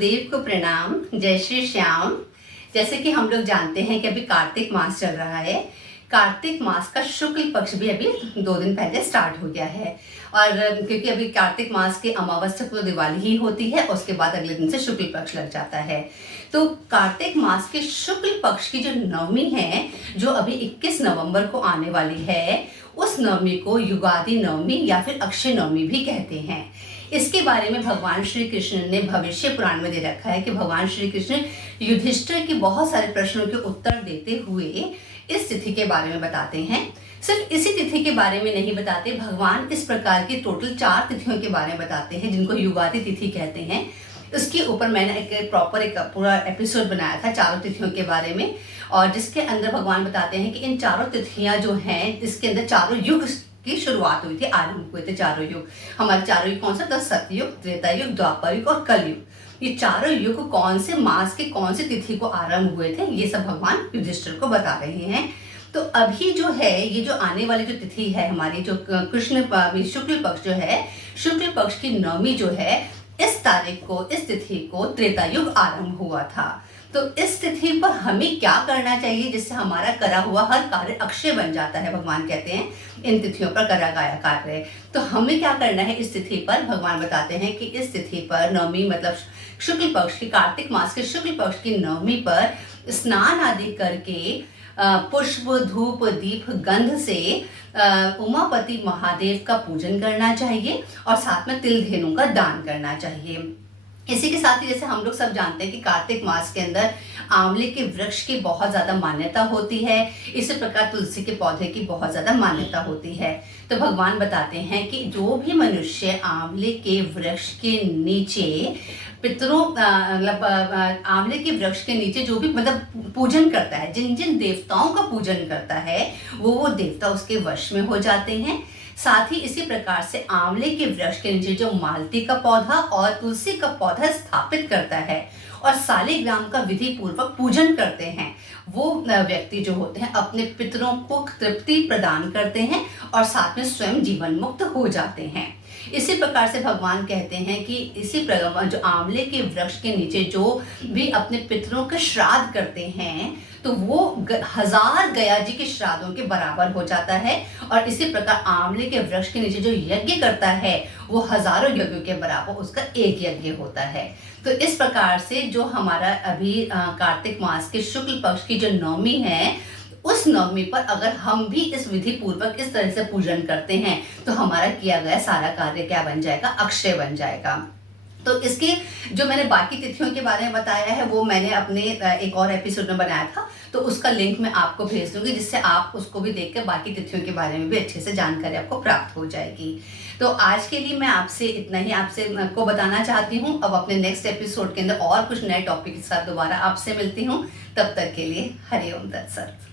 गुरुदेव को प्रणाम। जय श्री श्याम। जैसे कि हम लोग जानते हैं कि अभी कार्तिक मास चल रहा है। कार्तिक मास का शुक्ल पक्ष भी अभी 2 दिन पहले स्टार्ट हो गया है। और क्योंकि अभी कार्तिक मास के अमावस्या को दिवाली ही होती है, उसके बाद अगले दिन से शुक्ल पक्ष लग जाता है। तो कार्तिक मास के शुक्ल पक्ष की जो नवमी है, जो अभी 21 नवंबर को आने वाली है, उस नवमी को युगादि नवमी या फिर अक्षय नवमी भी कहते हैं। इसके बारे में भगवान श्री कृष्ण ने भविष्य पुराण में दे रखा है कि भगवान श्री कृष्ण युधिष्ठिर के बहुत सारे प्रश्नों के उत्तर देते हुए इस तिथि के बारे में बताते हैं। सिर्फ इसी तिथि के बारे में नहीं बताते, भगवान इस प्रकार की टोटल 4 तिथियों के बारे में बताते हैं जिनको युगादि तिथि कहते हैं। इसके ऊपर मैंने एक पूरा एपिसोड बनाया था चारों तिथियों के बारे में, और जिसके अंदर भगवान बताते हैं कि इन चारों तिथियां जो हैं, इसके अंदर चारों युग की शुरुआत हुई थी, आरंभ हुए थे चारों युग। हमारे चारों युग कौन सा था? सतयुग, त्रेता युग, द्वापर युग और कलयुग। ये चारों युग कौन से मास के कौन सी तिथि को आरंभ हुए थे, ये सब भगवान युधिष्ठिर को बता रहे हैं। तो अभी जो है, ये जो आने वाली जो तिथि है हमारी, जो शुक्ल पक्ष जो है, शुक्ल पक्ष की नवमी जो है, इस तारीख को, इस तिथि को त्रेता युग आरंभ हुआ था। तो इस तिथि पर हमें क्या करना चाहिए जिससे हमारा करा हुआ हर कार्य अक्षय बन जाता है। भगवान कहते हैं इन तिथियों पर करा गया कार्य। तो हमें क्या करना है इस तिथि पर? भगवान बताते हैं कि इस तिथि पर, नवमी मतलब शुक्ल पक्ष की, कार्तिक मास के शुक्ल पक्ष की नवमी पर स्नान आदि करके पुष्प, धूप, दीप, गंध से उमापति महादेव का पूजन करना चाहिए और साथ में तिल धेनु का दान करना चाहिए। इसी के साथ ही जैसे हम लोग सब जानते हैं कि कार्तिक मास के अंदर आंवले के वृक्ष की बहुत ज़्यादा मान्यता होती है। इसी प्रकार तुलसी के पौधे की बहुत ज़्यादा मान्यता होती है। तो भगवान बताते हैं कि जो भी मनुष्य आंवले के वृक्ष के नीचे पितरों मतलब आंवले के वृक्ष के नीचे जो भी मतलब पूजन करता है, जिन जिन देवताओं का पूजन करता है, वो देवता उसके वश में हो जाते हैं। साथ ही इसी प्रकार से आंवले के वृक्ष के नीचे जो मालती का पौधा और तुलसी का पौधा स्थापित करता है और सालिग्राम का विधि पूर्वक पूजन करते हैं, वो व्यक्ति जो होते हैं अपने पितरों को तृप्ति प्रदान करते हैं और साथ में स्वयं जीवन मुक्त हो जाते हैं। इसी प्रकार से भगवान कहते हैं कि इसी प्रकार जो आंवले के वृक्ष के नीचे जो भी अपने पितरों के श्राद्ध करते हैं, तो वो 1000 गया जी के श्राद्धों के बराबर हो जाता है। और इसी प्रकार आंवले के वृक्ष के नीचे जो यज्ञ करता है, वो हजारों यज्ञों के बराबर उसका एक यज्ञ होता है। तो इस प्रकार से जो हमारा अभी कार्तिक मास के शुक्ल पक्ष की जो नवमी है, उस नवमी पर अगर हम भी इस विधि पूर्वक इस तरह से पूजन करते हैं, तो हमारा किया गया सारा कार्य क्या बन जाएगा? अक्षय बन जाएगा। तो इसके जो मैंने बाकी तिथियों के बारे में बताया है, वो मैंने अपने एक और एपिसोड में बनाया था, तो उसका लिंक मैं आपको भेज दूंगी, जिससे आप उसको भी देख कर बाकी तिथियों के बारे में भी अच्छे से जानकारी आपको प्राप्त हो जाएगी। तो आज के लिए मैं आपसे इतना ही आपसे को बताना चाहती हूँ। अब अपने नेक्स्ट एपिसोड के अंदर और कुछ नए टॉपिक के साथ दोबारा आपसे मिलती हूँ। तब तक के लिए हरि ओम तत्सत।